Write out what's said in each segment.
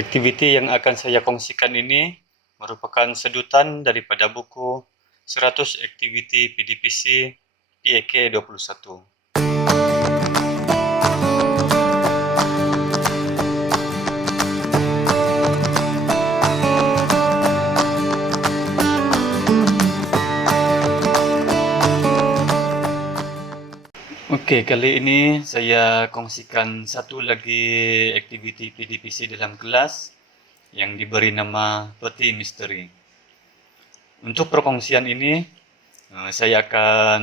Aktiviti yang akan saya kongsikan ini merupakan sedutan daripada buku 100 Aktiviti PDPC PAK 21. Okey, kali ini saya kongsikan satu lagi aktiviti PDPC dalam kelas yang diberi nama Peti Misteri. Untuk perkongsian ini, saya akan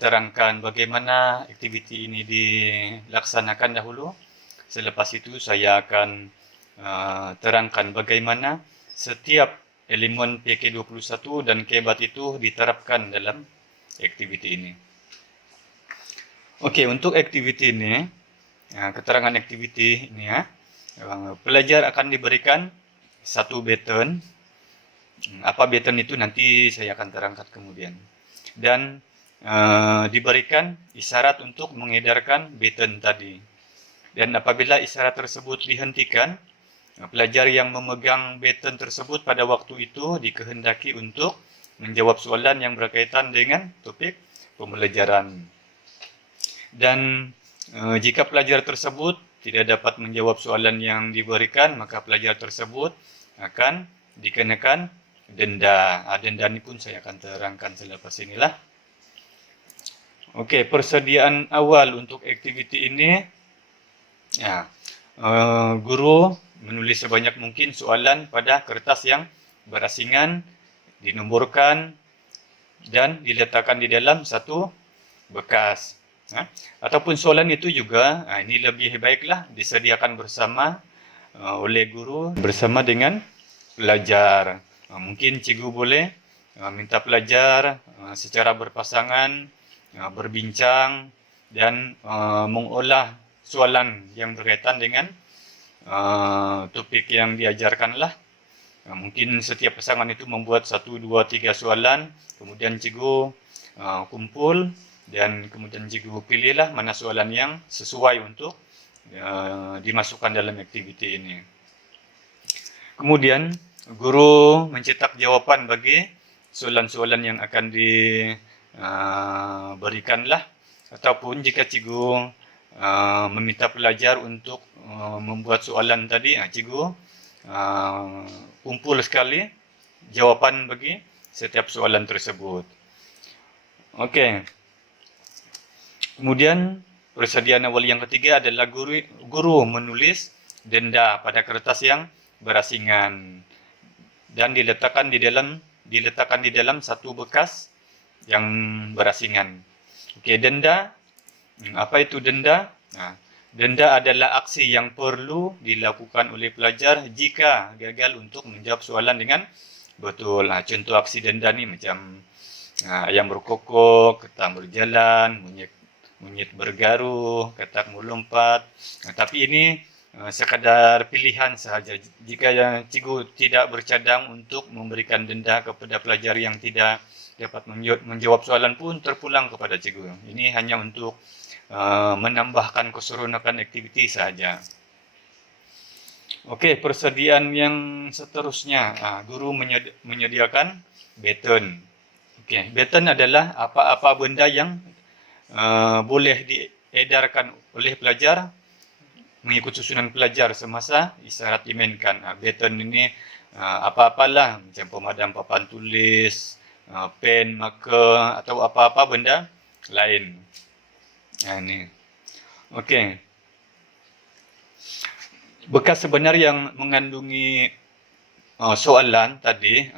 terangkan bagaimana aktiviti ini dilaksanakan dahulu. Selepas itu saya akan terangkan bagaimana setiap elemen PK21 dan KEBAT itu diterapkan dalam aktiviti ini. Okey, untuk aktiviti ini, keterangan aktiviti ini ya, pelajar akan diberikan satu baton. Apa baton itu nanti saya akan terangkan kemudian. Dan diberikan isyarat untuk mengedarkan baton tadi. Dan apabila isyarat tersebut dihentikan, pelajar yang memegang baton tersebut pada waktu itu dikehendaki untuk menjawab soalan yang berkaitan dengan topik pembelajaran. Dan jika pelajar tersebut tidak dapat menjawab soalan yang diberikan, maka pelajar tersebut akan dikenakan denda. Denda ini pun saya akan terangkan selepas inilah. Okey, persediaan awal untuk aktiviti ini, guru menulis sebanyak mungkin soalan pada kertas yang berasingan, dinomborkan dan diletakkan di dalam satu bekas. Ataupun soalan itu juga, ini lebih baiklah disediakan bersama oleh guru bersama dengan pelajar. Mungkin cikgu boleh minta pelajar secara berpasangan berbincang dan mengolah soalan yang berkaitan dengan topik yang diajarkanlah. Mungkin setiap pasangan itu membuat 1, 2, 3 soalan, kemudian cikgu kumpul dan kemudian cikgu pilihlah mana soalan yang sesuai untuk dimasukkan dalam aktiviti ini. Kemudian guru mencetak jawapan bagi soalan-soalan yang akan diberikanlah, ataupun jika cikgu meminta pelajar untuk membuat soalan tadi, cikgu kumpul sekali jawapan bagi setiap soalan tersebut. Okey. Kemudian persediaan awal yang ketiga adalah guru menulis denda pada kertas yang berasingan dan diletakkan di dalam satu bekas yang berasingan. Okey, denda. Apa itu denda? Denda adalah aksi yang perlu dilakukan oleh pelajar jika gagal untuk menjawab soalan dengan betul. Contoh aksi denda ni macam ayam berkokok, ketam berjalan, monyet bergaruh, katak melompat. Tapi ini sekadar pilihan sahaja. Jika cikgu tidak bercadang untuk memberikan denda kepada pelajar yang tidak dapat menjawab soalan pun terpulang kepada cikgu. Ini hanya untuk menambahkan keseronokan aktiviti sahaja. Okey, persediaan yang seterusnya, guru menyediakan baton. Okey, baton adalah apa-apa benda yang boleh diedarkan oleh pelajar mengikut susunan pelajar semasa isyarat dimainkan. Baton ini apa-apalah, macam pemadam papan tulis, pen, marker atau apa-apa benda lain. Ini. Okey. Bekas sebenar yang mengandungi soalan tadi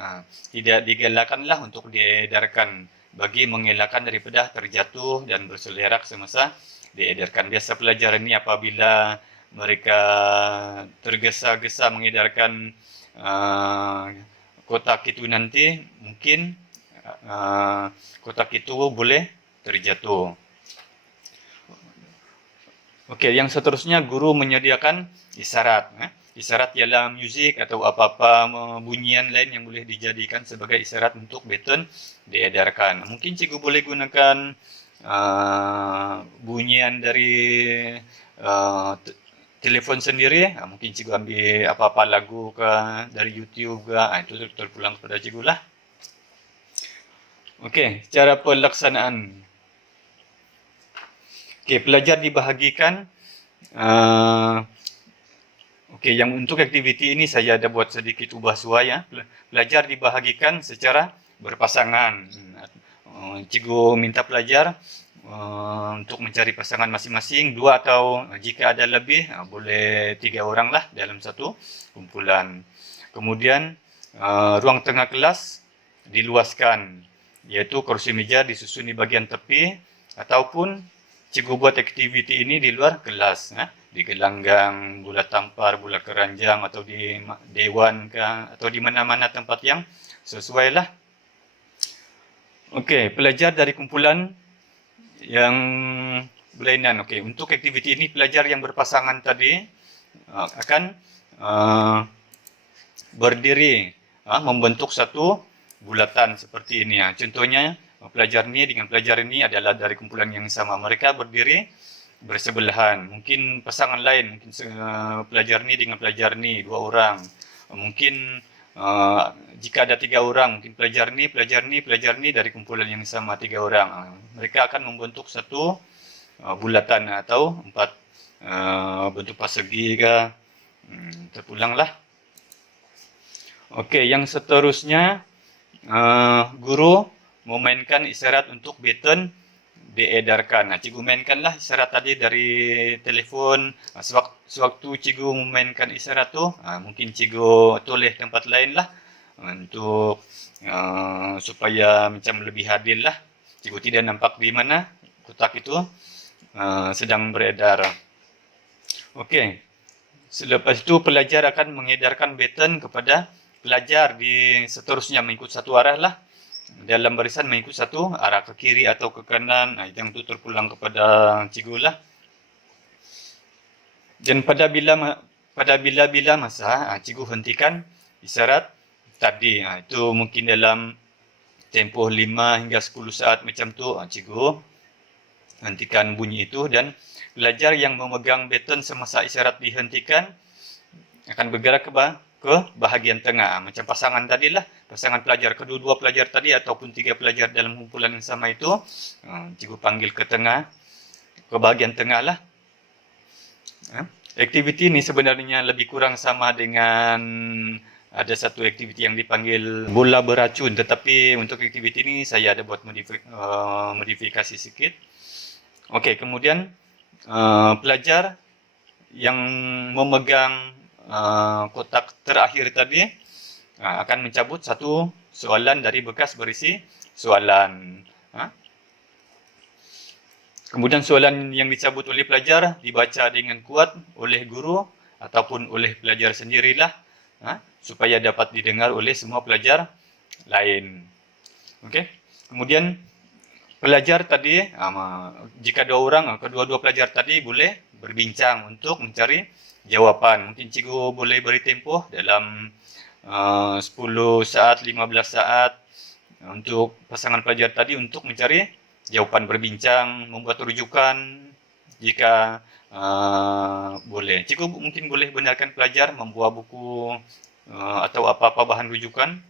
tidak digalakkanlah untuk diedarkan bagi mengelakkan daripada terjatuh dan berselerak semasa diedarkan. Biasa pelajar ini apabila mereka tergesa-gesa mengedarkan kotak itu nanti, mungkin kotak itu boleh terjatuh. Okey, yang seterusnya guru menyediakan isyarat. Isyarat ialah muzik atau apa-apa bunyian lain yang boleh dijadikan sebagai isyarat untuk baton diedarkan. Mungkin cikgu boleh gunakan bunyian dari telefon sendiri, mungkin cikgu ambil apa-apa lagu ke dari YouTube ke, itu terpulang kepada cikgu lah. Okey, cara pelaksanaan. Okey, pelajar dibahagikan. Okey, yang untuk aktiviti ini saya ada buat sedikit ubah suai ya. Pelajar dibahagikan secara berpasangan. Cikgu minta pelajar untuk mencari pasangan masing-masing, 2 atau jika ada lebih, boleh 3 orang lah dalam satu kumpulan. Kemudian ruang tengah kelas diluaskan, iaitu kursi meja disusun di bagian tepi, ataupun cikgu buat aktiviti ini di luar kelas, di gelanggang, bola tampar, bola keranjang, atau di dewan atau di mana-mana tempat yang sesuai lah. Okey, pelajar dari kumpulan yang berlainan. Okey, untuk aktiviti ini pelajar yang berpasangan tadi akan berdiri membentuk satu bulatan seperti ini. Contohnya pelajar ini dengan pelajar ini adalah dari kumpulan yang sama. Mereka berdiri bersebelahan. Mungkin pasangan lain, mungkin pelajar ini dengan pelajar ini 2 orang. Mungkin jika ada 3 orang, mungkin pelajar ini dari kumpulan yang sama 3 orang. Mereka akan membentuk satu bulatan atau 4 bentuk persegi ke. Terpulanglah. Okey, yang seterusnya guru memainkan isyarat untuk button diedarkan. Cikgu mainkanlah isyarat tadi dari telefon. Sewaktu cikgu memainkan isyarat tu, mungkin cikgu tulis tempat lain lah untuk supaya macam lebih adil lah. Cikgu tidak nampak di mana kotak itu sedang beredar. Okey. Selepas itu pelajar akan mengedarkan button kepada pelajar di seterusnya mengikut satu arah lah. Dalam barisan mengikut satu arah, ke kiri atau ke kanan. Yang itu terpulang kepada cikgu lah. Dan pada bila masa, cikgu hentikan isyarat tadi. Itu mungkin dalam tempoh 5 hingga 10 saat macam tu, cikgu hentikan bunyi itu, dan pelajar yang memegang button semasa isyarat dihentikan akan bergerak ke bahagian tengah. Macam pasangan tadi lah, pasangan pelajar, kedua-dua pelajar tadi ataupun 3 pelajar dalam kumpulan yang sama itu, cikgu panggil ke tengah, ke bahagian tengah lah. Aktiviti ini sebenarnya lebih kurang sama dengan ada satu aktiviti yang dipanggil bola beracun, tetapi untuk aktiviti ini saya ada buat modifikasi sikit. Okey, kemudian pelajar yang memegang kotak terakhir tadi akan mencabut satu soalan dari bekas berisi soalan. Kemudian soalan yang dicabut oleh pelajar dibaca dengan kuat oleh guru ataupun oleh pelajar sendirilah, supaya dapat didengar oleh semua pelajar lain. Okey. Kemudian pelajar tadi, jika 2 orang, kedua-dua pelajar tadi boleh berbincang untuk mencari jawapan. Mungkin cikgu boleh beri tempoh dalam 10 saat, 15 saat untuk pasangan pelajar tadi untuk mencari jawapan, berbincang, membuat rujukan jika boleh. Cikgu mungkin boleh benarkan pelajar membuat buku atau apa-apa bahan rujukan.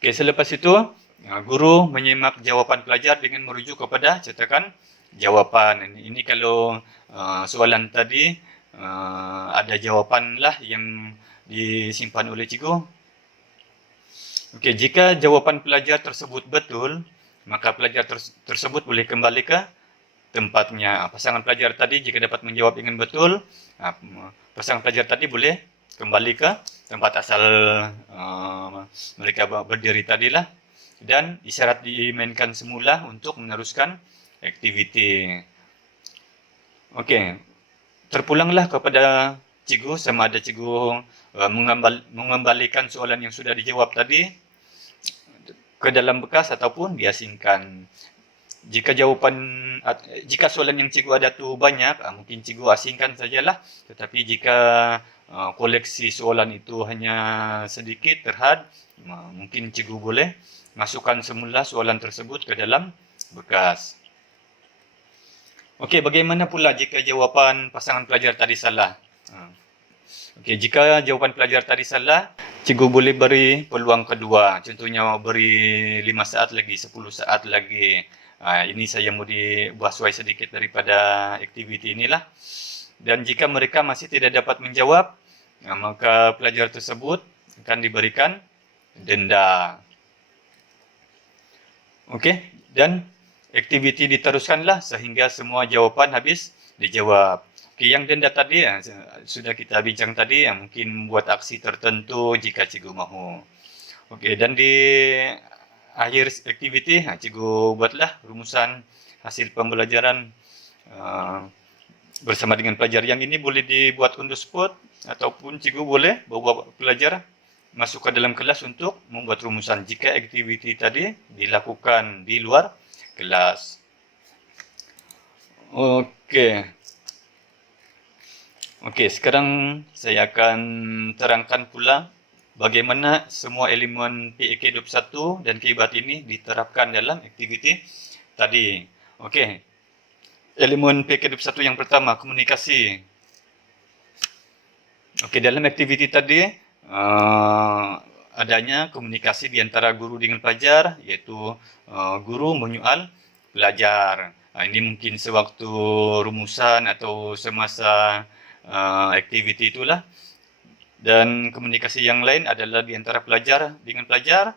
Okey, selepas itu guru menyimak jawapan pelajar dengan merujuk kepada cetakan jawapan. Ini kalau soalan tadi ada jawapan lah yang disimpan oleh cikgu. Okey, jika jawapan pelajar tersebut betul, maka pelajar tersebut boleh kembali ke tempatnya. Pasangan pelajar tadi jika dapat menjawab dengan betul, pasangan pelajar tadi boleh kembali ke tempat asal mereka berdiri tadilah, dan isyarat dimainkan semula untuk meneruskan aktiviti. Okey, terpulanglah kepada cikgu sama ada cikgu mengembalikan soalan yang sudah dijawab tadi ke dalam bekas ataupun diasingkan. Jika soalan yang cikgu ada tu banyak, mungkin cikgu asingkan sajalah. Tetapi jika koleksi soalan itu hanya sedikit terhad, mungkin cikgu boleh masukkan semula soalan tersebut ke dalam bekas. Okey, bagaimana pula jika jawapan pasangan pelajar tadi salah? Okey, jika jawapan pelajar tadi salah, cikgu boleh beri peluang kedua. Contohnya beri 5 saat lagi, 10 saat lagi. Ini saya mau dibahaswai sedikit daripada aktiviti inilah. Dan jika mereka masih tidak dapat menjawab, maka pelajar tersebut akan diberikan denda. Okey, dan aktiviti diteruskanlah sehingga semua jawapan habis dijawab. Okey, yang denda tadi sudah kita bincang tadi, mungkin buat aksi tertentu jika cikgu mahu. Okey, dan di akhir aktiviti, cikgu buatlah rumusan hasil pembelajaran bersama dengan pelajar. Yang ini boleh dibuat on the spot ataupun cikgu boleh bawa pelajar masuk ke dalam kelas untuk membuat rumusan jika aktiviti tadi dilakukan di luar kelas. Okey, sekarang saya akan terangkan pula bagaimana semua elemen PAK 21 dan KIBAT ini diterapkan dalam aktiviti tadi. Okey. Elemen PAK 21 yang pertama, komunikasi. Okey, dalam aktiviti tadi adanya komunikasi di antara guru dengan pelajar, iaitu guru menyoal pelajar. Ini mungkin sewaktu rumusan atau semasa aktiviti itulah. Dan komunikasi yang lain adalah di antara pelajar dengan pelajar,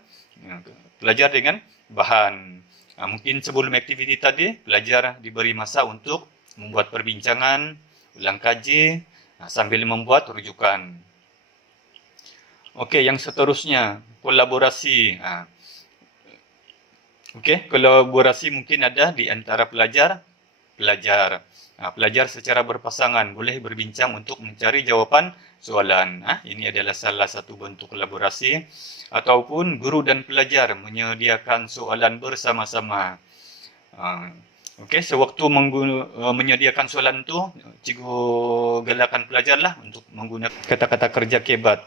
pelajar dengan bahan. Mungkin sebelum aktiviti tadi, pelajar diberi masa untuk membuat perbincangan, ulang kaji, sambil membuat rujukan. Okey, yang seterusnya, kolaborasi. Okey, kolaborasi mungkin ada di antara pelajar. Pelajar secara berpasangan boleh berbincang untuk mencari jawapan soalan. Ini adalah salah satu bentuk kolaborasi. Ataupun guru dan pelajar menyediakan soalan bersama-sama. Okey, sewaktu menyediakan soalan itu, cikgu galakkan pelajarlah untuk menggunakan kata-kata kerja KIBAT.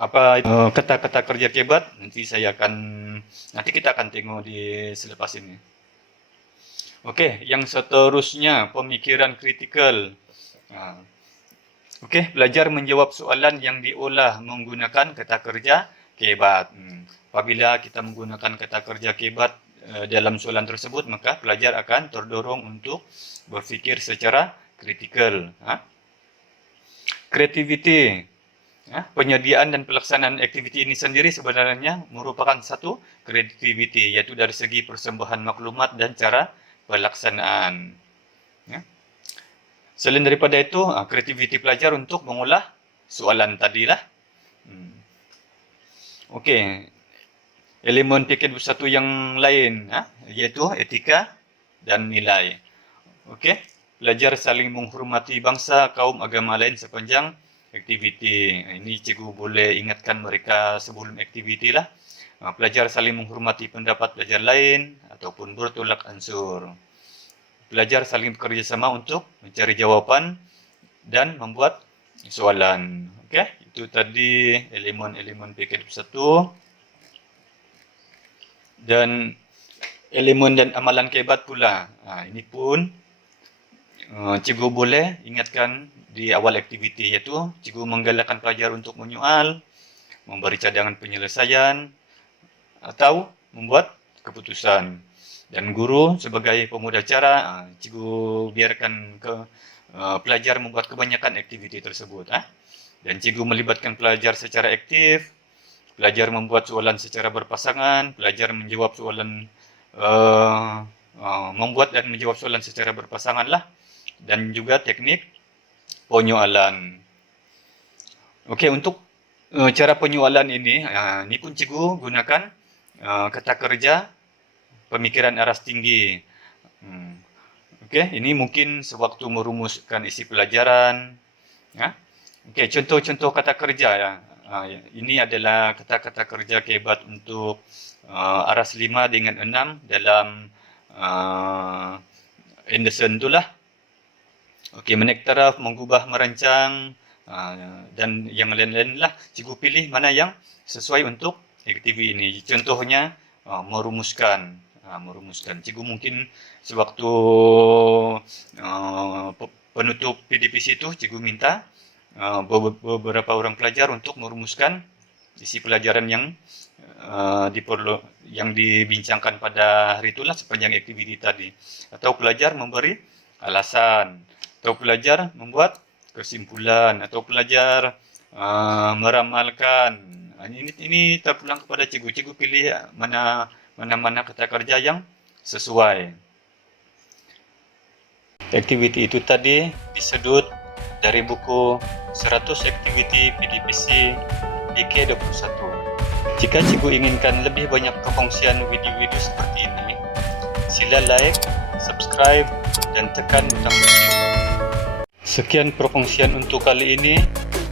Apa kata-kata kerja KIBAT? Nanti kita akan tengok di selepas ini. Okey, yang seterusnya pemikiran kritikal. Okey, belajar menjawab soalan yang diolah menggunakan kata kerja KIBAT. Apabila kita menggunakan kata kerja KIBAT dalam soalan tersebut, maka pelajar akan terdorong untuk berfikir secara kritikal. Kreativiti. Penyediaan dan pelaksanaan aktiviti ini sendiri sebenarnya merupakan satu kreativiti, iaitu dari segi persembahan maklumat dan cara pelaksanaan. Selain daripada itu, kreativiti pelajar untuk mengolah soalan tadilah. Okey, elemen PAK 21 yang lain, iaitu etika dan nilai. Okey, pelajar saling menghormati bangsa, kaum, agama lain sepanjang aktiviti. Ini cikgu boleh ingatkan mereka sebelum aktiviti lah. Pelajar saling menghormati pendapat pelajar lain ataupun bertolak ansur. Pelajar saling bekerjasama untuk mencari jawapan dan membuat soalan. Okey, itu tadi elemen-elemen PAK 21. Dan elemen dan amalan KIBAT pula. Ini pun cikgu boleh ingatkan di awal aktiviti, iaitu cikgu menggalakkan pelajar untuk menyoal, memberi cadangan penyelesaian atau membuat keputusan. Dan guru sebagai pemudahcara, cikgu biarkan pelajar membuat kebanyakan aktiviti tersebut. Dan cikgu melibatkan pelajar secara aktif. Pelajar membuat soalan secara berpasangan, pelajar menjawab soalan membuat dan menjawab soalan secara berpasangan lah, dan juga teknik penyoalan. Okey, untuk cara penyoalan ini pun cikgu gunakan kata kerja pemikiran aras tinggi. Okey, ini mungkin sewaktu merumuskan isi pelajaran. Okey, contoh-contoh kata kerja. Ini adalah kata-kata kerja KIBAT untuk aras 5 dengan 6 dalam Anderson itulah. Okey, menaik taraf, mengubah, merancang, dan yang lain-lain lah. Cikgu pilih mana yang sesuai untuk aktiviti ini. Contohnya, merumuskan. merumuskan. Cikgu mungkin sewaktu penutup PDPC itu, cikgu minta beberapa orang pelajar untuk merumuskan isi pelajaran yang dibincangkan pada hari itulah sepanjang aktiviti tadi. Atau pelajar memberi alasan, atau pelajar membuat kesimpulan, atau pelajar meramalkan. Ini terpulang kepada cikgu. Cikgu pilih mana kata kerja yang sesuai. Aktiviti itu tadi disedut dari buku 100 Aktiviti PDPC DK21. Jika cikgu inginkan lebih banyak perkongsian video-video seperti ini, sila like, subscribe, dan tekan butang lonceng. Sekian perkongsian untuk kali ini,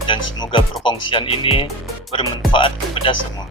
dan semoga perkongsian ini bermanfaat kepada semua.